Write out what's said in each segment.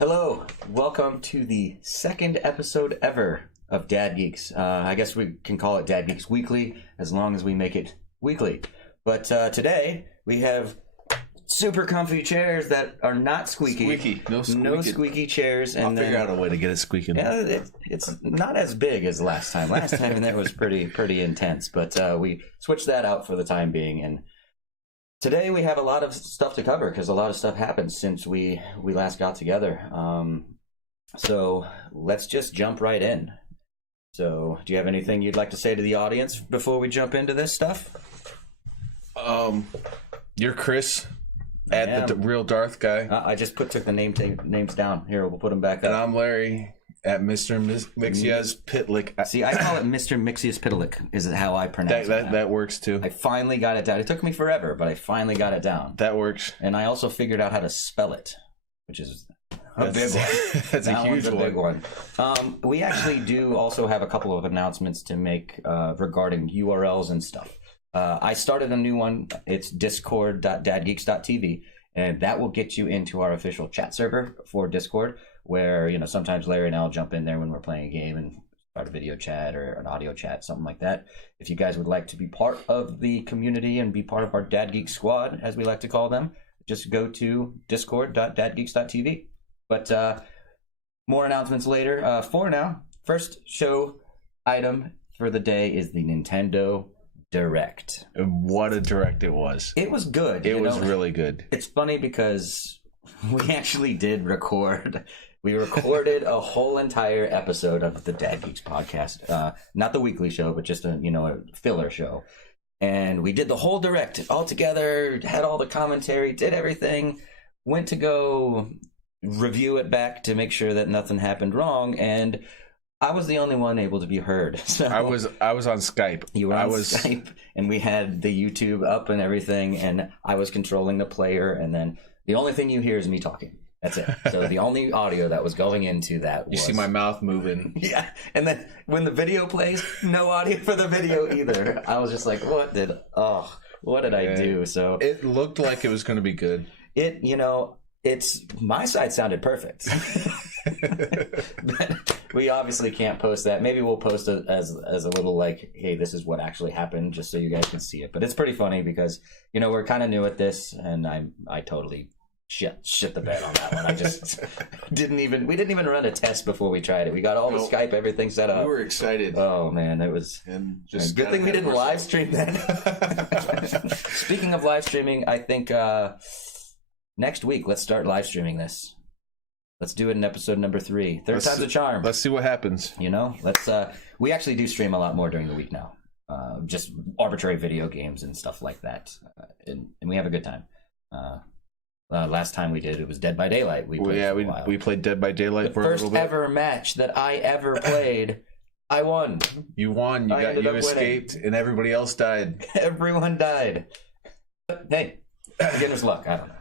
Hello, welcome to the second episode ever of Dad Geeks. I guess we can call it Dad Geeks Weekly as long as we make it weekly. But today we have super comfy chairs that are not squeaky. No squeaky chairs. And I'll figure out a way to get it squeaking. Yeah, it's not as big as last time. Last time that was pretty intense, but we switched that out for the time being. And today we have a lot of stuff to cover because a lot of stuff happened since we last got together. So let's just jump right in. So do you have anything you'd like to say to the audience before we jump into this stuff? You're Chris at the Real Darth Guy. I just took the names down. Here, we'll put them back up. And I'm Larry at Mr. Mixias Pitlick. See, I call it Mr. Mixias Pitlick, is how I pronounce it. That works too. I finally got it down. It took me forever, but I finally got it down. That works. And I also figured out how to spell it, which is a big one. That's a huge big one. We actually do also have a couple of announcements to make regarding URLs and stuff. I started a new one. It's discord.dadgeeks.tv, and that will get you into our official chat server for Discord, where, you know, sometimes Larry and I'll jump in there when we're playing a game and start a video chat or an audio chat, something like that. If you guys would like to be part of the community and be part of our Dad Geek squad, as we like to call them, just go to discord.dadgeeks.tv. But more announcements later. For now, first show item for the day is the Nintendo Direct. What a direct it was. It was good. It was really good. It's funny because we actually did record. We recorded a whole entire episode of the Dad Geeks podcast. Not the weekly show, but just a filler show. And we did the whole direct all together, had all the commentary, did everything, went to go review it back to make sure that nothing happened wrong, and I was the only one able to be heard. So I was on Skype. You were on Skype, and we had the YouTube up and everything, and I was controlling the player, and then the only thing you hear is me talking. That's it. So the only audio that was going into that was... You see my mouth moving. Yeah, and then when the video plays, no audio for the video either. I was just like, what did I do? So it looked like it was going to be good. It's my side sounded perfect. But we obviously can't post that. Maybe we'll post it as a little like, hey, this is what actually happened, just so you guys can see it. But it's pretty funny because we're kind of new at this, and I totally shit the bed on that one. I just we didn't even run a test before we tried it. We got all the Skype, everything set up. We were excited. Oh man, it was just good thing we didn't live stream that. Speaking of live streaming, I think next week let's start live streaming this. Let's do it in episode number 3. Third time's a charm. Let's see what happens. Let's we actually do stream a lot more during the week now. Just arbitrary video games and stuff like that, and we have a good time. Last time we did it was Dead by Daylight. We played Dead by Daylight for a little bit. The first ever match that I ever played, I won. You won. You escaped, and everybody else died. Everyone died. Hey, beginner's luck. I don't know.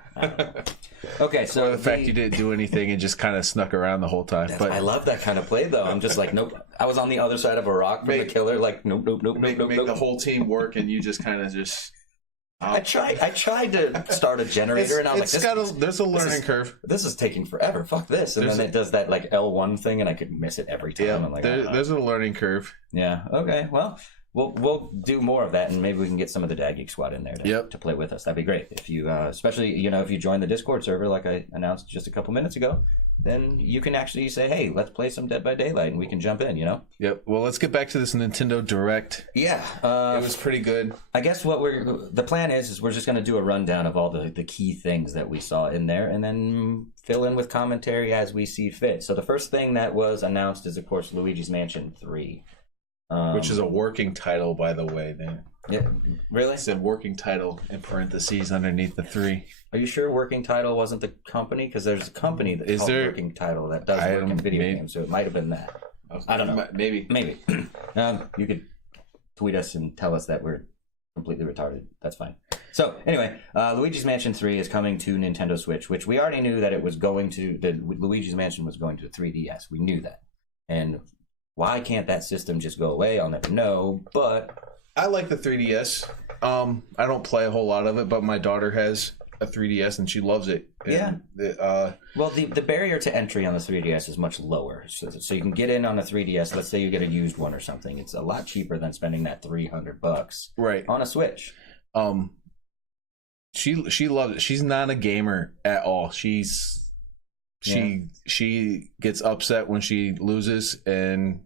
Okay, so or the fact you didn't do anything and just kind of snuck around the whole time. But I love that kind of play, though. I'm just like, nope. I was on the other side of a rock from the killer, like, nope. Make the whole team work, and you just kind of just. I tried to start a generator, and I was like, there's a learning curve. This is taking forever. Fuck this. And then it does that like L1 thing, and I could miss it every time. Yeah, I'm like, there's a learning curve. Yeah. Okay. Well, we'll do more of that, and maybe we can get some of the Dad Geek squad in there to play with us. That'd be great. If you, especially if you join the Discord server, like I announced just a couple minutes ago, then you can actually say, hey, let's play some Dead by Daylight, and we can jump in, Yep. Well, let's get back to this Nintendo Direct. Yeah. It was pretty good. I guess the plan is we're just going to do a rundown of all the key things that we saw in there, and then fill in with commentary as we see fit. So the first thing that was announced is, of course, Luigi's Mansion 3. Which is a working title, by the way. Yeah, really? It said working title in parentheses underneath the 3. Are you sure working title wasn't the company? Because there's a company that's called working title that does work in video games, so it might have been that. I don't know. Maybe. You could tweet us and tell us that we're completely retarded. That's fine. So anyway, Luigi's Mansion 3 is coming to Nintendo Switch, which we already knew that it was going to. That Luigi's Mansion was going to 3DS. We knew that, and why can't that system just go away? I'll never know, but I like the 3DS. I don't play a whole lot of it, but my daughter has, a 3DS and she loves it. And well, the barrier to entry on the 3DS is much lower. So you can get in on a 3DS. Let's say you get a used one or something. It's a lot cheaper than spending that $300 on a Switch. She loves it. She's not a gamer at all. She gets upset when she loses, and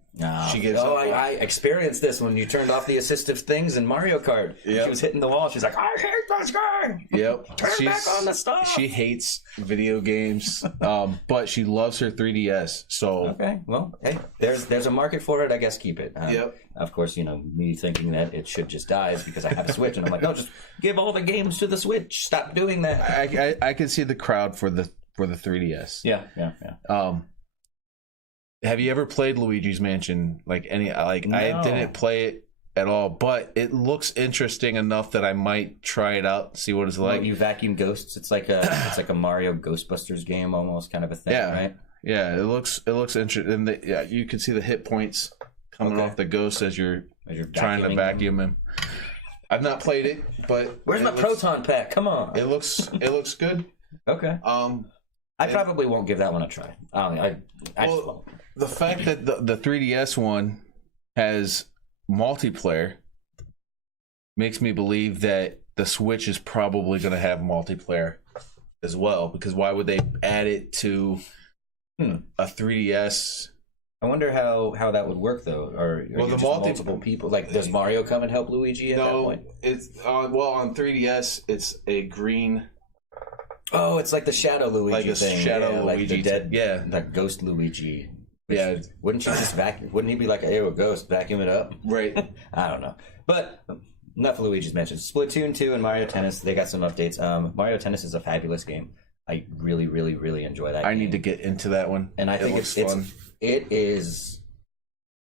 she gets. I experienced this when you turned off the assistive things in Mario Kart. Yep. She was hitting the wall. She's like, "I hate this game." Yep. Turn back on the stuff. She hates video games, but she loves her 3DS. So okay, well, hey, there's a market for it. I guess keep it. Yep. Of course, me thinking that it should just die is because I have a Switch, and I'm like, no, just give all the games to the Switch. Stop doing that. I can see the crowd for the 3DS. Yeah. Have you ever played Luigi's Mansion? No. I didn't play it at all, but it looks interesting enough that I might try it out, see what it's like. You vacuum ghosts. It's like a Mario Ghostbusters game, almost kind of a thing, right? Yeah, it looks interesting. And you can see the hit points coming off the ghost as you're trying to vacuum him. I've not played it, but where's my proton pack? Come on. It looks good. Okay. I probably won't give that one a try. I just won't. The fact that the 3DS one has multiplayer makes me believe that the Switch is probably going to have multiplayer as well, because why would they add it to a 3DS? I wonder how that would work though. Or the multiple people, like, does Mario come and help Luigi at that point? It's on 3DS it's a green. Oh, it's like the Shadow Luigi like a thing. Shadow like Luigi. the dead, like Ghost Luigi. Wouldn't you just vacuum? Wouldn't he be like, "Hey, a ghost, vacuum it up"? Right. I don't know. But enough of Luigi's Mansion. Splatoon 2 and Mario Tennis, they got some updates. Mario Tennis is a fabulous game. I really, really, really enjoy that game. I need to get into that one. And I think it's fun. It is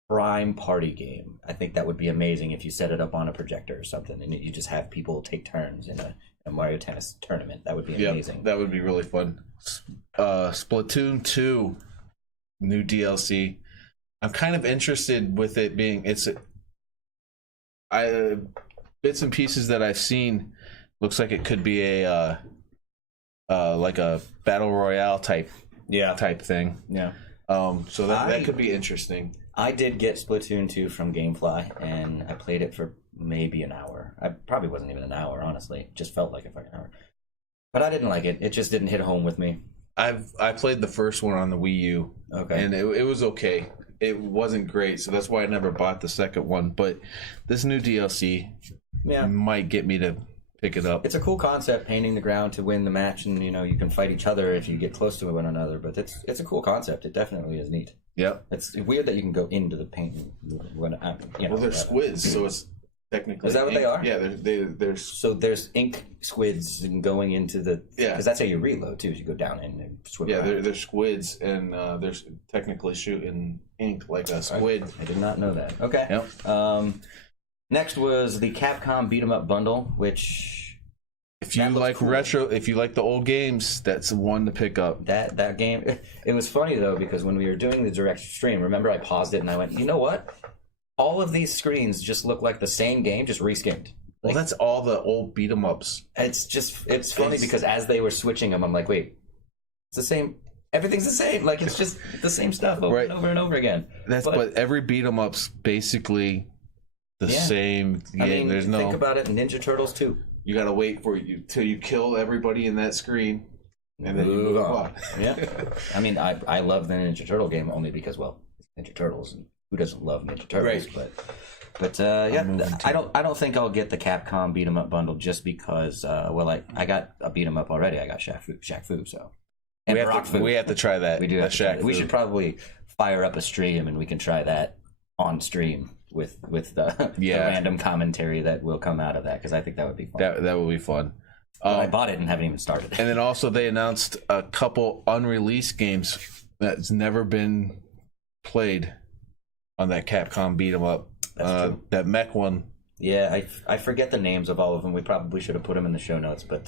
prime party game. I think that would be amazing if you set it up on a projector or something, and you just have people take turns in a Mario Tennis tournament. That would be amazing. That would be really fun. Splatoon 2, new DLC. I'm kind of interested with it being bits and pieces that I've seen. Looks like it could be a like a battle royale type thing. Yeah. So that could be interesting. I did get Splatoon 2 from GameFly, and I played it for maybe an hour. I probably wasn't even an hour, honestly. It just felt like a fucking hour. But I didn't like it. It just didn't hit home with me. I played the first one on the Wii U. Okay. And it was okay. It wasn't great, so that's why I never bought the second one. But this new DLC might get me to pick it up. It's a cool concept, painting the ground to win the match, and you can fight each other if you get close to one another. But it's a cool concept. It definitely is neat. Yep. It's weird that you can go into the paint. Well, they're squids, so it's technically. Is that what they are? Yeah, they're. So there's ink squids and going into the. Yeah. Because that's how you reload too. Is you go down and swim. Yeah, around. they're squids, and they're technically shooting ink like a squid. I did not know that. Okay. Yep. Next was the Capcom Beat 'em Up bundle, which. If you like cool. if you like the old games, that's one to pick up. That game, it was funny though, because when we were doing the direct stream, remember I paused it and I went, you know what? All of these screens just look like the same game, just reskinned. Well, that's all the old beat 'em ups. It's funny because as they were switching them, I'm like, wait, it's the same. Everything's the same. Like, it's just the same stuff over and over and over again. But every beat 'em up's basically the same game. I mean, think about it. Ninja Turtles too. You gotta wait till you kill everybody in that screen, and then you move on. Yeah, I mean, I love the Ninja Turtle game only because, well, Ninja Turtles, and who doesn't love Ninja Turtles? Right. But I don't think I'll get the Capcom Beat 'em Up bundle just because. I got a Beat 'em Up already. I got Shaq Fu, so. And we have to try that. We do. We should Fu. Probably fire up a stream and we can try that on stream. With the random commentary that will come out of that, because I think that would be fun. That would be fun. I bought it and haven't even started. And then also they announced a couple unreleased games that's never been played on that Capcom Beat 'em Up. That mech one. Yeah, I forget the names of all of them. We probably should have put them in the show notes, but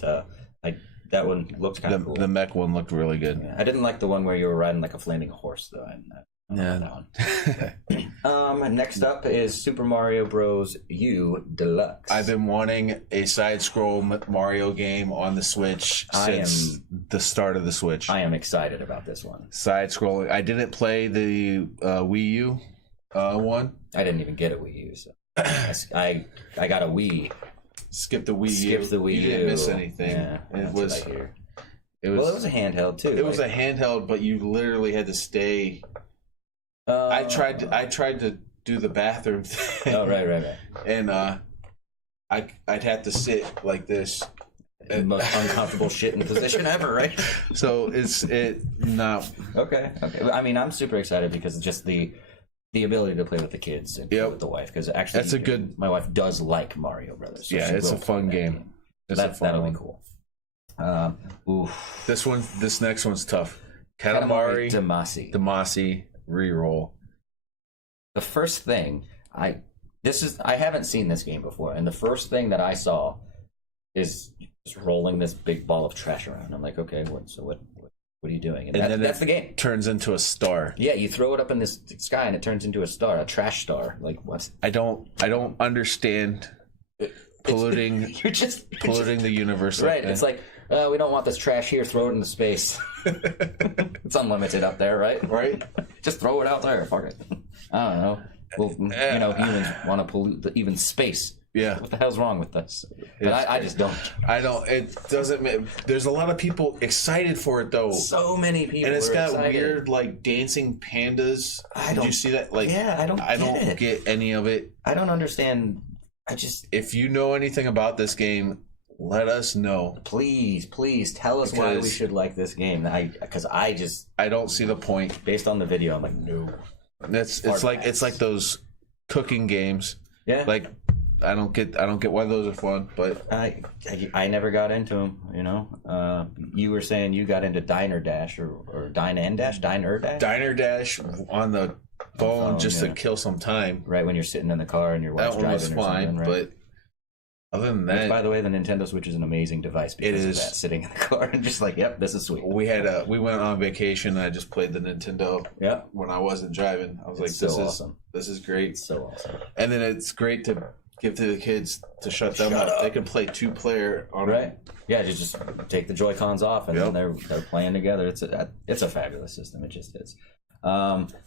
that one looks kind of cool. The mech one looked really good. Yeah, I didn't like the one where you were riding like a flaming horse, though. Yeah. Next up is Super Mario Bros. U Deluxe. I've been wanting a side-scroll Mario game on the Switch since the start of the Switch. I am excited about this one. Side-scrolling. I didn't play the Wii U one. I didn't even get a Wii U, so I got a Wii. Skip the Wii U. Skip the Wii U. You didn't miss anything. Yeah, it was a handheld too. It was a handheld, but you literally had to stay. I tried to do the bathroom thing. Oh, right. And I'd have to sit like this. The most uncomfortable shitting position ever, right? So not okay. I mean, I'm super excited because it's just the ability to play with the kids and play with the wife. Because actually, my wife does like Mario Brothers. So it's a fun game. That'll be cool. This next one's tough. Katamari Damacy reroll. The first thing I haven't seen this game before, and the first thing that I saw is just rolling this big ball of trash around. I'm like, okay, what are you doing? And then that's the game. Turns into a star. Yeah, you throw it up in the sky and it turns into a star, a trash star. Like what? I don't understand polluting. polluting the universe. Right. It's like we don't want this trash here. Throw it into space. It's unlimited up there, right? Right. Just throw it out there. Fuck it. I don't know. Well, humans want to pollute even space. Yeah. What the hell's wrong with this? But I just don't. I don't. It doesn't. There's a lot of people excited for it though. So many people. And it's got excited. Weird like dancing pandas. Did you see that? Like, yeah, I don't get any of it. I don't understand. If you know anything about this game, let us know. Please tell us why we should like this game. Because I don't see the point. Based on the video, I'm like, no. It's like those cooking games. Yeah. Like I don't get why those are fun, but I never got into them. You know, you were saying you got into Diner Dash or Diner Dash on the phone just to kill some time. Right when you're sitting in the car and your wife's driving. That one was fine, right? But other than that, by the way, the Nintendo Switch is an amazing device because of that, sitting in the car and just like, yep, this is sweet. We went on vacation and I just played the Nintendo. Yep. When I wasn't driving, I was awesome. This is great. It's so awesome. And then it's great to give to the kids to shut them up. They can play 2-player on right. Yeah, just take the Joy-Cons off and then they're playing together. It's a fabulous system. It just is.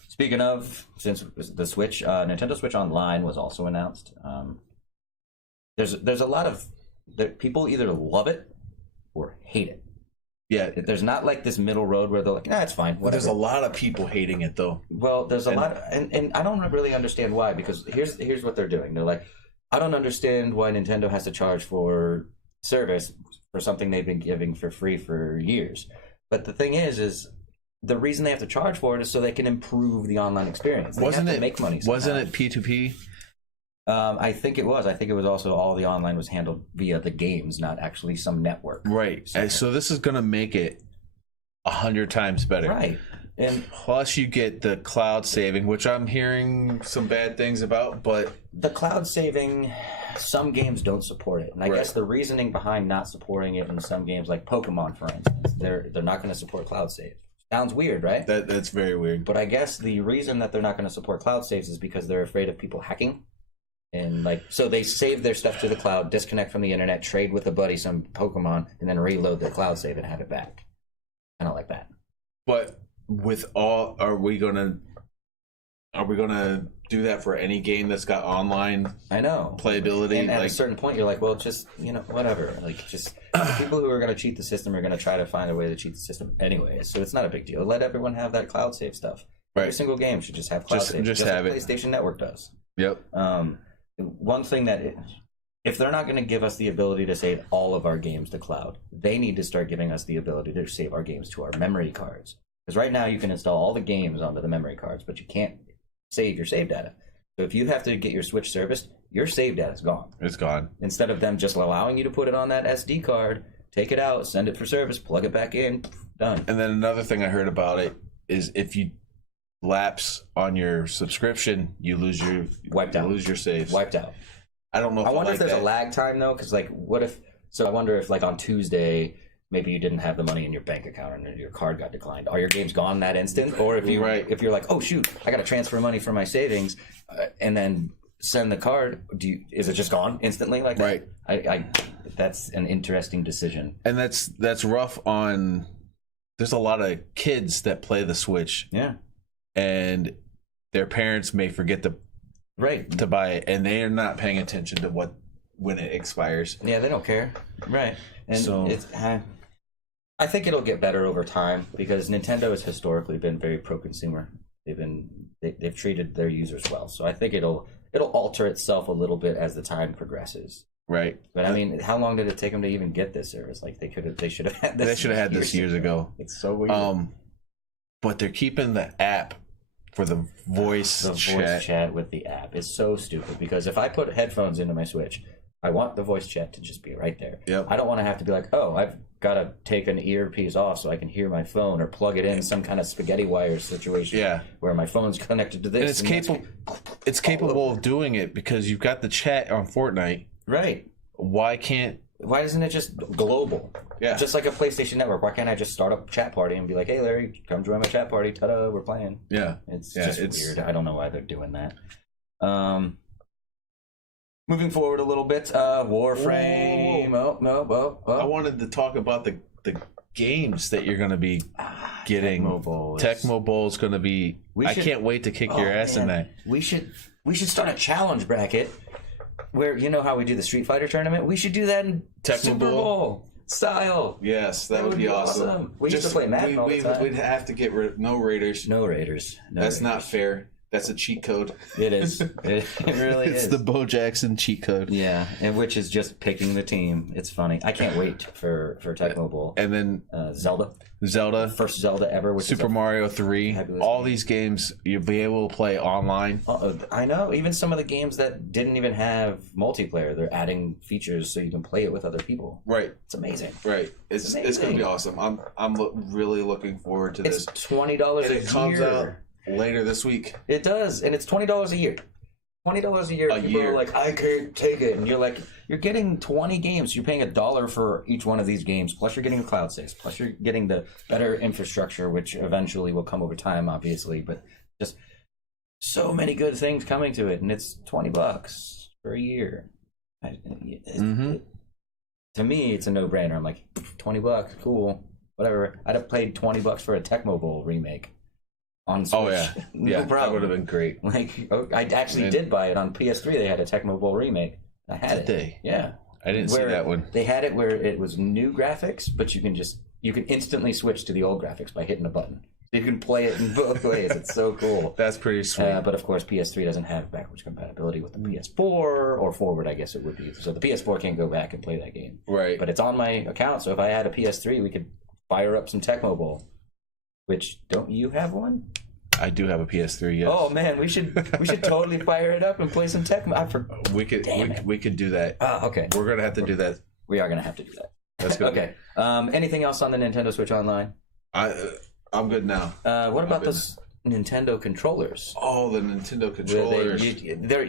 Speaking of, since the Switch, Nintendo Switch Online was also announced. There's a lot of people either love it or hate it. Yeah, there's not like this middle road where they're like, nah, it's fine. Whatever. There's a lot of people hating it though. Well, there's a lot, and I don't really understand why. Because here's what they're doing. They're like, I don't understand why Nintendo has to charge for service for something they've been giving for free for years. But the thing is the reason they have to charge for it is so they can improve the online experience. They have to make money somehow. Wasn't it P2P? I think it was. I think it was also all the online was handled via the games, not actually some network. Right. So this is going to make it 100 times better. Right. And plus you get the cloud saving, which I'm hearing some bad things about, but the cloud saving, some games don't support it. And I guess the reasoning behind not supporting it in some games, like Pokemon, for instance, they're not going to support cloud save. Sounds weird, right? That's very weird. But I guess the reason that they're not going to support cloud saves is because they're afraid of people hacking. And so they save their stuff to the cloud, disconnect from the internet, trade with a buddy some Pokemon, and then reload their cloud save and have it back. I don't like that. But are we gonna do that for any game that's got online? I know playability. And at a certain point, you're like, well, just whatever. Like, just people who are going to cheat the system are going to try to find a way to cheat the system anyway. So it's not a big deal. Let everyone have that cloud save stuff. Right. Every single game should just have cloud save. Just have like PlayStation Network does. Yep. One thing if they're not going to give us the ability to save all of our games to cloud, they need to start giving us the ability to save our games to our memory cards. Because right now you can install all the games onto the memory cards, but you can't save your save data. So if you have to get your Switch serviced, your save data is gone. It's gone. Instead of them just allowing you to put it on that SD card, take it out, send it for service, plug it back in, done. And then another thing I heard about it is if you lapse on your subscription, you lose your saves. Wiped out. I don't know. I wonder if there's a lag time though, because like, what if? So I wonder if like on Tuesday, maybe you didn't have the money in your bank account and your card got declined. Are your games gone that instant? Or if you're like, oh shoot, I got to transfer money from my savings, and then send the card, is it just gone instantly like that? Right. That's an interesting decision. And that's rough on. There's a lot of kids that play the Switch. Yeah. And their parents may forget to buy it, and they are not paying attention to when it expires. Yeah, they don't care. Right. And so I think it'll get better over time because Nintendo has historically been very pro-consumer. They've treated their users well. So I think it'll alter itself a little bit as the time progresses. Right. But I mean, how long did it take them to even get this service? Like they should have had this. They should have had this years ago. It's so weird. But they're keeping the app for the voice chat. Voice chat with the app is so stupid because if I put headphones into my Switch, I want the voice chat to just be right there. Yep. I don't want to have to be like, oh, I've got to take an earpiece off so I can hear my phone or plug it in some kind of spaghetti wire situation where my phone's connected to this. And it's capable of doing it because you've got the chat on Fortnite. Right. Why isn't it just global? Yeah. Just like a PlayStation Network. Why can't I just start a chat party and be like, hey, Larry, come join my chat party. Ta-da, we're playing. Yeah. It's weird. I don't know why they're doing that. Moving forward a little bit, Warframe. Oh. I wanted to talk about the games that you're going to be getting. Tecmo Bowl is going to be... I can't wait to kick your ass in that. We should start a challenge bracket where, you know how we do the Street Fighter tournament? We should do that in Tecmo Super Bowl style. Yes, that would be awesome. We used to play Madden all the time. We'd have to get no Raiders. No Raiders. That's not fair. That's a cheat code. It is. It really is. It's the Bo Jackson cheat code. Yeah, and which is just picking the team. It's funny. I can't wait for Tecmo Bowl. And then Zelda. First Zelda ever. Which Super Mario 3. All these games you'll be able to play online. I know. Even some of the games that didn't even have multiplayer, they're adding features so you can play it with other people. Right. It's amazing. Right. It's going to be awesome. I'm really looking forward to this. It's $20 a year. It comes out later this week. It does, and it's $20 a year. $20 a year. People are like, I can't take it, and you're like, you're getting 20 games. You're paying $1 for each one of these games. Plus, you're getting the cloud saves. Plus, you're getting the better infrastructure, which eventually will come over time, obviously. But just so many good things coming to it, and it's $20 for a year. To me, it's a no-brainer. I'm like, $20, cool, whatever. I'd have paid $20 for a Tecmo Bowl remake. On Switch. Oh yeah, no problem. That would have been great. Like, I actually did buy it on PS3. They had a Tecmo Bowl remake. I had it. Did they? Yeah. I didn't see that one. They had it where it was new graphics, but you can instantly switch to the old graphics by hitting a button. You can play it in both ways. It's so cool. That's pretty sweet. But of course, PS3 doesn't have backwards compatibility with the PS4, or forward, I guess it would be. So the PS4 can't go back and play that game. Right. But it's on my account, so if I had a PS3, we could fire up some Tecmo Bowl. Which, don't you have one? I do have a PS3. Yes. Oh man, we should totally fire it up and play some Tecmo. We could do that. Okay. We're gonna have to do that. We are gonna have to do that. That's good. Okay. Anything else on the Nintendo Switch Online? I'm good now. What about those Nintendo controllers? Oh, the Nintendo controllers.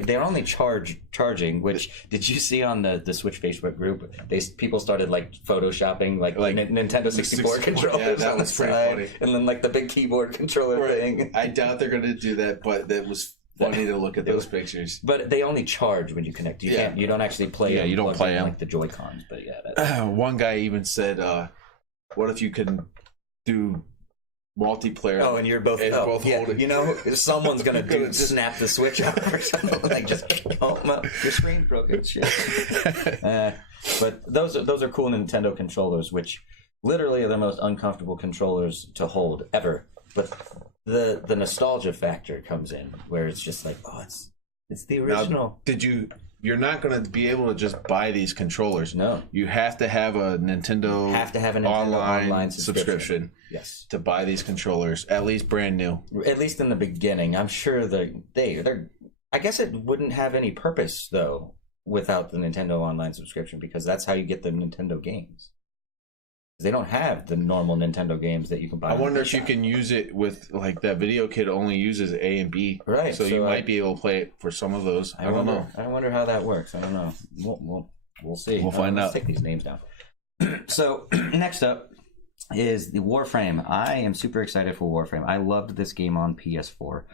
They're only charging. Which did you see on the Switch Facebook group? People started like photoshopping like Nintendo 64 controllers. Yeah, that was pretty funny. And then like the big keyboard controller thing. I doubt they're going to do that, but that was funny to look at those pictures. But they only charge when you connect. You don't actually play. Yeah, you don't play them like the Joy Cons. But yeah, one guy even said, "What if you can do multiplayer?" Oh, and you're both holding. You know, someone's gonna snap the switch off or something. Like just your screen's broken. Shit. But those are cool Nintendo controllers, which literally are the most uncomfortable controllers to hold ever. But the nostalgia factor comes in, where it's just like, oh, it's the original. Now, you're not going to be able to just buy these controllers. No. You have to have a Nintendo, online subscription. Yes. To buy these controllers, at least brand new. At least in the beginning. I'm sure they're I guess it wouldn't have any purpose though without the Nintendo online subscription, because that's how you get the Nintendo games. They don't have the normal Nintendo games that you can buy. I wonder if you can use it with, like, that video kit only uses A and B. Right. So you might be able to play it for some of those. I don't know. I wonder how that works. I don't know. We'll see. We'll find out. Let's take these names down. So next up is the Warframe. I am super excited for Warframe. I loved this game on PS4.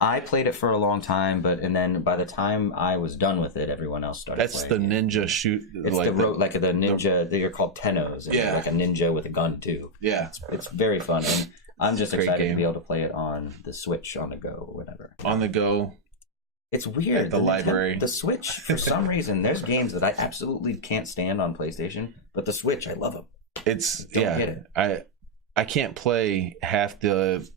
I played it for a long time, and then by the time I was done with it, everyone else started That's playing the it. ninja shoot. It's the ninja. They're called Tennos. And Yeah. like a ninja with a gun too. Yeah. It's very fun, and I'm just excited game. to be able to play it on the Switch on the go or whatever. On the go. It's weird. At the library. The Switch, for some reason, there's games that I absolutely can't stand on PlayStation, but the Switch, I love them. It's Don't get it. I can't play half the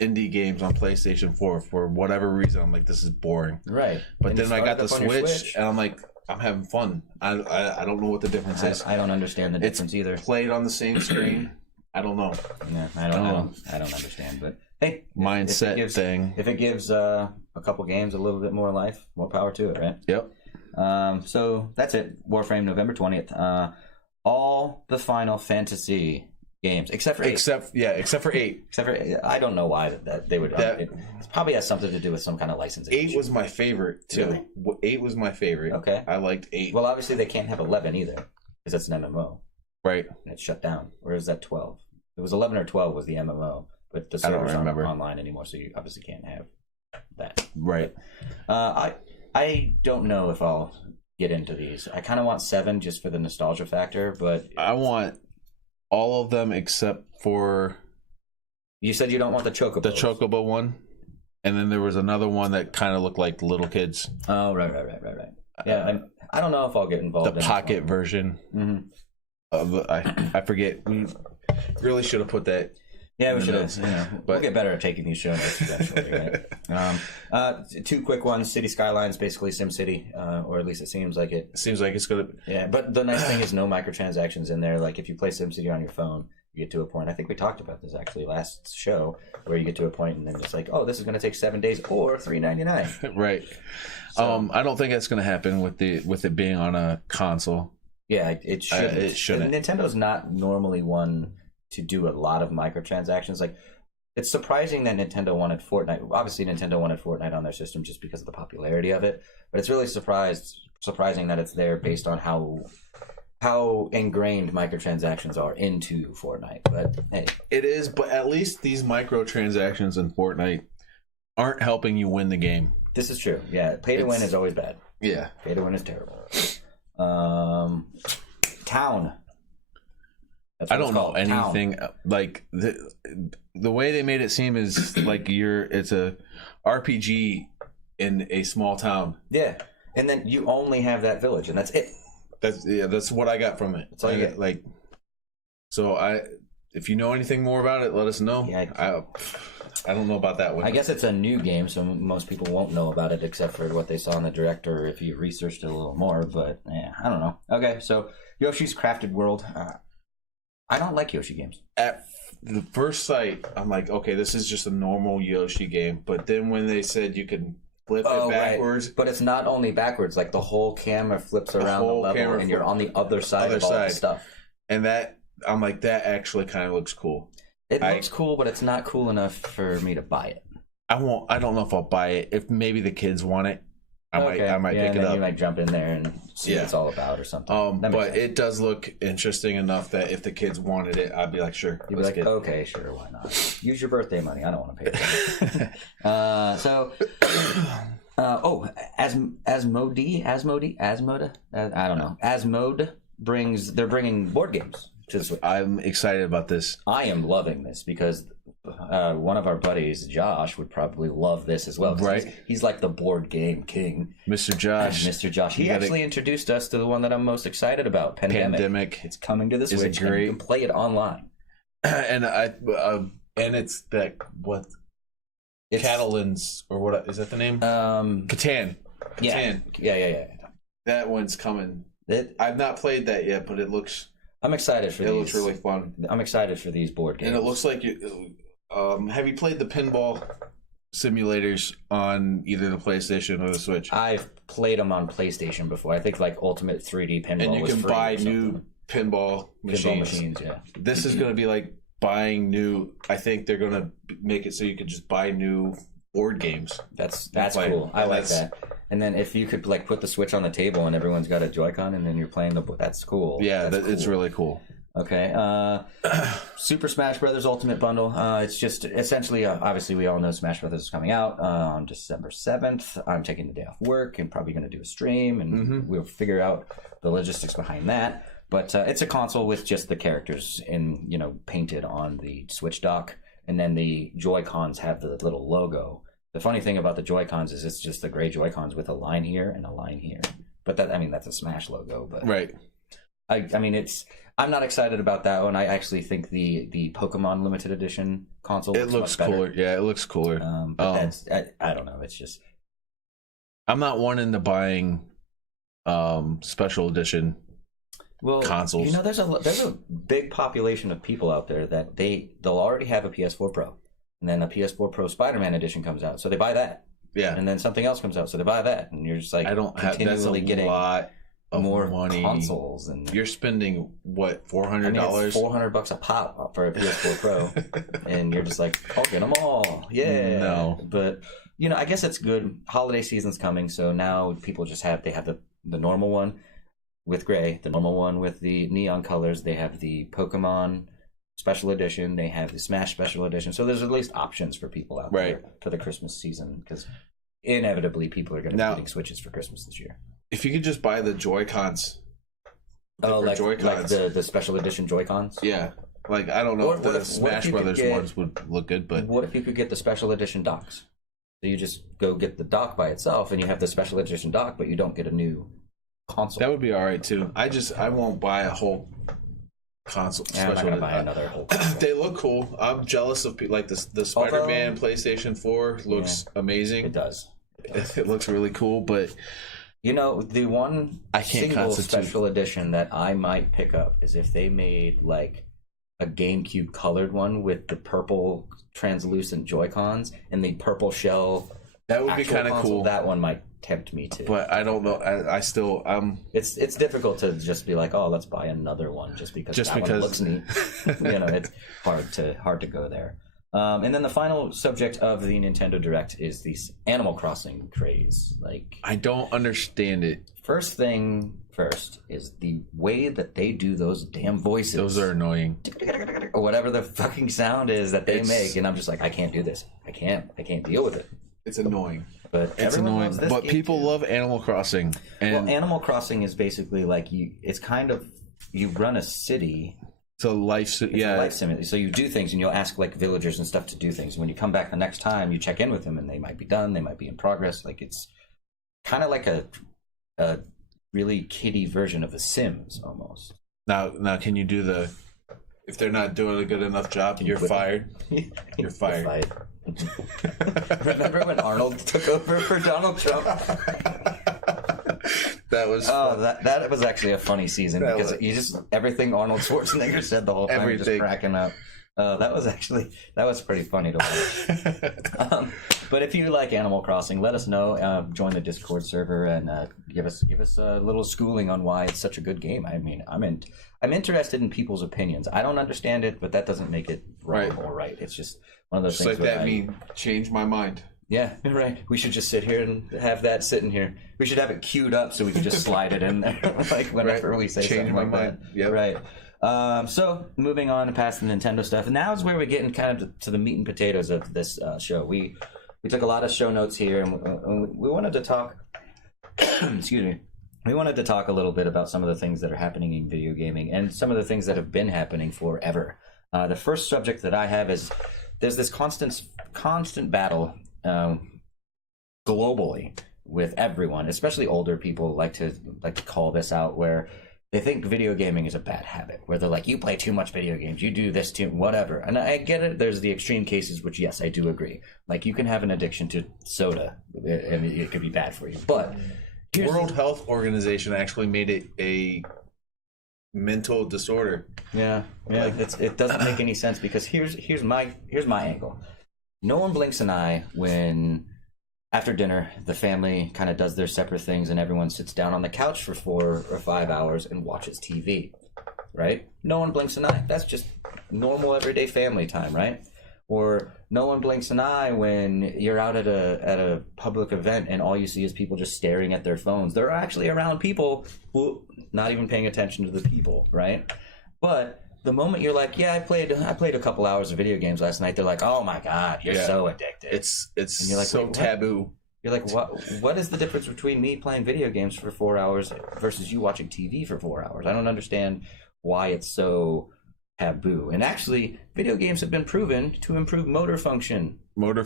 indie games on PlayStation 4 for whatever reason. I'm like, this is boring. Right. But And then you I got the start it up on your Switch, and I'm like, I'm having fun. I don't know what the difference is. I don't understand the difference either. Played on the same screen. I don't know. Yeah, I don't understand. But hey, Mindset thing. If it gives a couple games a little bit more life, more power to it, right? Yep. So that's it. Warframe, November 20th. All the Final Fantasy games, except for 8. Except for 8. Except for, I don't know why that they would. It probably has something to do with some kind of licensing. 8 was my favorite too. Really? 8 was my favorite. Okay. I liked 8. Well, obviously they can't have 11 either because that's an MMO. Right. And it's shut down. Or is that 12? It was 11 or 12 was the MMO, but the servers aren't online anymore, so you obviously can't have that. Right. I don't know if I'll get into these. I kind of want 7 just for the nostalgia factor, but I want all of them except for... You said you don't want the Chocobo. The Chocobo one. And then there was another one that kind of looked like little kids. Oh, right. Yeah, I don't know if I'll get involved in the pocket version. Mm-hmm. I forget. We really should have put that. Yeah, we should have. But we'll get better at taking these show notes eventually. Right? 2 quick ones. City Skylines, basically SimCity, or at least it seems like it. It seems like it's gonna. Yeah, but the nice thing is no microtransactions in there. Like if you play SimCity on your phone, you get to a point. I think we talked about this actually last show, where you get to a point and then it's like, oh, this is going to take 7 days or $3.99. Right. So, I don't think that's going to happen with it being on a console. Yeah, it shouldn't. It shouldn't. And Nintendo's not normally one to do a lot of microtransactions. Like, it's surprising that Nintendo wanted Fortnite. Obviously, Nintendo wanted Fortnite on their system just because of the popularity of it. But it's really surprising that it's there based on how ingrained microtransactions are into Fortnite. But hey, it is. But at least these microtransactions in Fortnite aren't helping you win the game. This is true. Yeah, pay to win is always bad. Yeah, pay to win is terrible. Town. I don't know anything. Town. Like the way they made it seem is like it's a RPG in a small town. Yeah, and then you only have that village, and that's it. That's what I got from it. That's all you get. Like, so if you know anything more about it, let us know. Yeah, I don't know about that one. I guess it's a new game, so most people won't know about it except for what they saw in the direct or if you researched it a little more. But yeah, I don't know. Okay, so Yoshi's Crafted World. I don't like Yoshi games. At the first sight, I'm like, okay, this is just a normal Yoshi game. But then when they said you can flip it backwards. Right. But it's not only backwards. Like the whole camera flips around the level and you're on the other side of all the stuff. And that, I'm like, that actually kind of looks cool. It looks cool, but it's not cool enough for me to buy it. I don't know if I'll buy it. If maybe the kids want it, I might pick it up. You might jump in there and see what it's all about or something. But it does look interesting enough that if the kids wanted it, I'd be like, sure. You'd be like, okay, sure, why not? Use your birthday money. I don't want to pay for it. Asmode, I don't know. Asmode they're bringing board games to the Switch. I'm excited about this. I am loving this because one of our buddies, Josh, would probably love this as well. Right. He's like the board game king. Mr. Josh. Mr. Josh. He actually introduced us to the one that I'm most excited about, Pandemic. It's coming to the Switch. And you can play it online. And it's that what? Catalans or what is that the name? Catan. Yeah. Yeah. That one's coming. I've not played that yet, but it looks. I'm excited for these. It looks really fun. I'm excited for these board games. And it looks like you. Have you played the pinball simulators on either the PlayStation or the Switch? I've played them on PlayStation before. I think like Ultimate 3D Pinball. And you can buy new pinball machines. Yeah. This is going to be like buying new. I think they're going to make it so you can just buy new board games. That's cool. I like that. And then if you could like put the Switch on the table and everyone's got a Joy-Con and then you're playing that's cool. Yeah, that's cool. It's really cool. Okay. Super Smash Brothers Ultimate Bundle. It's just essentially, obviously, we all know Smash Brothers is coming out on December 7th. I'm taking the day off work and probably going to do a stream, and we'll figure out the logistics behind that. But it's a console with just the characters painted on the Switch dock, and then the Joy-Cons have the little logo. The funny thing about the Joy-Cons is it's just the gray Joy-Cons with a line here and a line here. But that's a Smash logo. But right. I mean, I'm not excited about that one. I actually think the Pokemon limited edition console looks cooler. Yeah, it looks cooler. But I don't know. It's just I'm not one into buying special edition consoles. There's a big population of people out there that they'll already have a PS4 Pro, and then a PS4 Pro Spider-Man edition comes out, so they buy that. Yeah, and then something else comes out, so they buy that, and you're just like, I don't have continually getting lot of more money. Consoles, and you're spending what $400? $400 a pop for a PS4 Pro, and you're just like, I'll get them all. Yeah, no, but I guess it's good. Holiday season's coming, so now people just have the normal one with gray, the normal one with the neon colors. They have the Pokemon Special Edition. They have the Smash Special Edition. So there's at least options for people out there for the Christmas season, because inevitably people are going to be getting Switches for Christmas this year. If you could just buy the Joy-Cons. Like the Special Edition Joy-Cons? Yeah. Like, I don't know if the Smash Brothers ones would look good, but... What if you could get the Special Edition docks? So you just go get the dock by itself, and you have the Special Edition dock, but you don't get a new console. That would be all right too. I won't buy a whole console. Yeah, I'm not gonna buy another whole console. They look cool. I'm jealous of like the Spider-Man PlayStation 4 looks amazing. It does. It looks really cool, but the one single special edition that I might pick up is if they made like a GameCube colored one with the purple translucent Joy-Cons and the purple shell. That would be kind of cool. That one might tempt me to. But I don't know. I still It's difficult to just be like, oh, let's buy another one just because one looks neat. It's hard to go there. And then the final subject of the Nintendo Direct is this Animal Crossing craze. Like, I don't understand it. First thing first is the way that they do those damn voices. Those are annoying. Or whatever the fucking sound is that they make, and I'm just like, I can't do this. I can't deal with it. It's annoying. But it's annoying. But people love Animal Crossing. And Animal Crossing is basically like it's kind of, you run a city. It's a life simulator. So you do things, and you'll ask like villagers and stuff to do things. And when you come back the next time, you check in with them, and they might be done, they might be in progress. Like, it's kind of like a really kiddie version of The Sims almost. Now, can you do if they're not doing a good enough job, you're fired. You're fired. Remember when Arnold took over for Donald Trump? That was that was actually a funny season because everything Arnold Schwarzenegger said the whole time, just cracking up. That was pretty funny to watch. But if you like Animal Crossing, let us know. Join the Discord server and give us a little schooling on why it's such a good game. I mean, I'm interested in people's opinions. I don't understand it, but that doesn't make it wrong or right. It's just one of those things. Like that change my mind. Yeah, right. We should just sit here and have that sitting here. We should have it queued up so we can just slide it in there, like whenever we say change something my like mind. that. Yep. Right. So moving on past the Nintendo stuff, and now is where we're getting kind of to the meat and potatoes of this show. We took a lot of show notes here, and we wanted to talk. Excuse me. We wanted to talk a little bit about some of the things that are happening in video gaming and some of the things that have been happening forever. The first subject that I have is there's this constant battle globally with everyone, especially older people like to call this out, where they think video gaming is a bad habit, where they're like, you play too much video games, you do this too, whatever. And I get it. There's the extreme cases, which yes, I do agree. Like, you can have an addiction to soda and it could be bad for you. But World Health Organization actually made it a mental disorder. Yeah. It doesn't make any sense, because here's my angle. No one blinks an eye when after dinner the family kind of does their separate things and everyone sits down on the couch for 4 or 5 hours and watches TV, right? No one blinks an eye. That's just normal everyday family time, right? Or no one blinks an eye when you're out at a public event and all you see is people just staring at their phones. They're actually around people who not even paying attention to the people, right? But the moment you're like, yeah, I played a couple hours of video games last night, they're like, oh my God, you're so addicted. It's and you're like, so taboo. You're like, what is the difference between me playing video games for 4 hours versus you watching TV for 4 hours? I don't understand why it's so taboo. And actually, video games have been proven to improve motor function, mental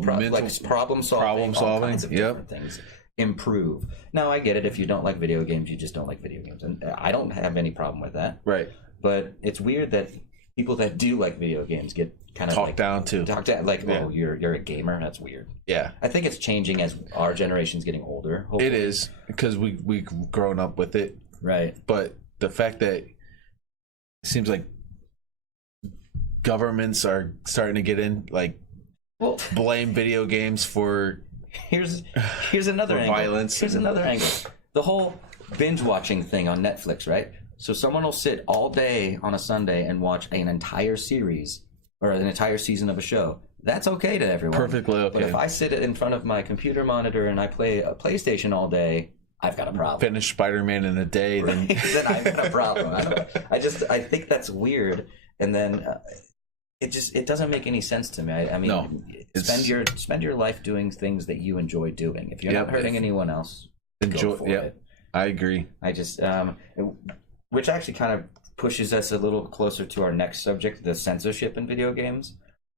problem solving, all kinds of different things improve. Now, I get it. If you don't like video games, you just don't like video games, and I don't have any problem with that. Right. But it's weird that people that do like video games get kind of talked down, like, oh, you're a gamer. That's weird. Yeah. I think it's changing as our generation's getting older. Hopefully. It is, because we've grown up with it. Right. But the fact that it seems like governments are starting to get in, like, blame video games for here's another angle. Violence. Here's another angle. The whole binge watching thing on Netflix, right? So someone will sit all day on a Sunday and watch an entire series or an entire season of a show. That's okay to everyone. Perfectly okay. But if I sit in front of my computer monitor and I play a PlayStation all day, I've got a problem. Finish Spider-Man in a day, right? Then I've got a problem. I think that's weird, and then it doesn't make any sense to me. I mean, no, spend your life doing things that you enjoy doing. If you're not hurting anyone else, go for it. I agree. I just which actually kind of pushes us a little closer to our next subject, the censorship in video games,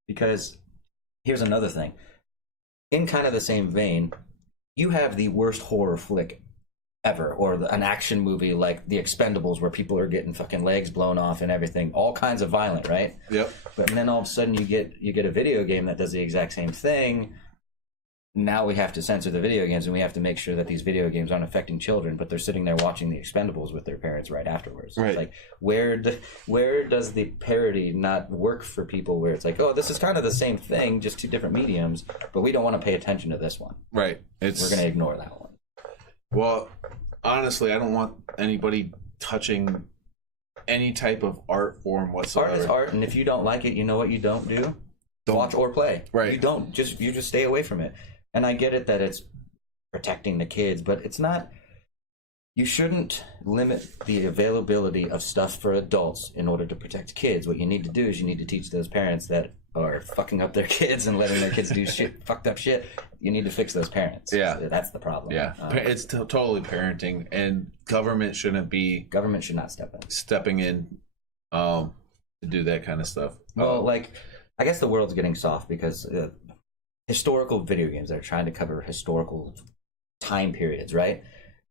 because here's another thing. In kind of the same vein, you have the worst horror flick ever, or an action movie like The Expendables where people are getting fucking legs blown off and everything, all kinds of violent, right? Yep. But then all of a sudden you get a video game that does the exact same thing. Now we have to censor the video games, and we have to make sure that these video games aren't affecting children, but they're sitting there watching The Expendables with their parents right afterwards. Right. It's like, where does the parody not work for people where it's like, oh, this is kind of the same thing, just two different mediums, but we don't want to pay attention to this one. Right. We're going to ignore that one. Well, honestly, I don't want anybody touching any type of art form whatsoever. Art is art, and if you don't like it, you know what you don't do? Watch or play. Right. You just stay away from it. And I get it that it's protecting the kids, but it's not. You shouldn't limit the availability of stuff for adults in order to protect kids. What you need to do is you need to teach those parents that are fucking up their kids and letting their kids do fucked up shit. You need to fix those parents. Yeah. That's the problem. Yeah. It's totally parenting, and government should not stepping in to do that kind of stuff. Well, I guess the world's getting soft because historical video games that are trying to cover historical time periods, right?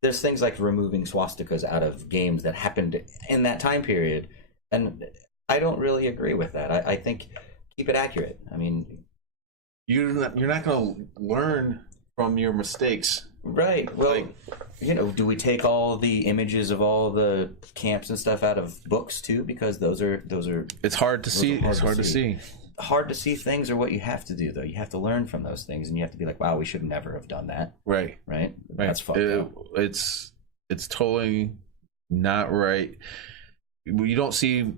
There's things like removing swastikas out of games that happened in that time period, and I don't really agree with that. I think keep it accurate. I mean, you're not going to learn from your mistakes, right? Well, do we take all the images of all the camps and stuff out of books too? Because those are. It's hard to see. It's hard to see. Hard to see things are what you have to do, though. You have to learn from those things, and you have to be like, wow, we should never have done that. Right. That's fucked up. It's totally not right. You don't see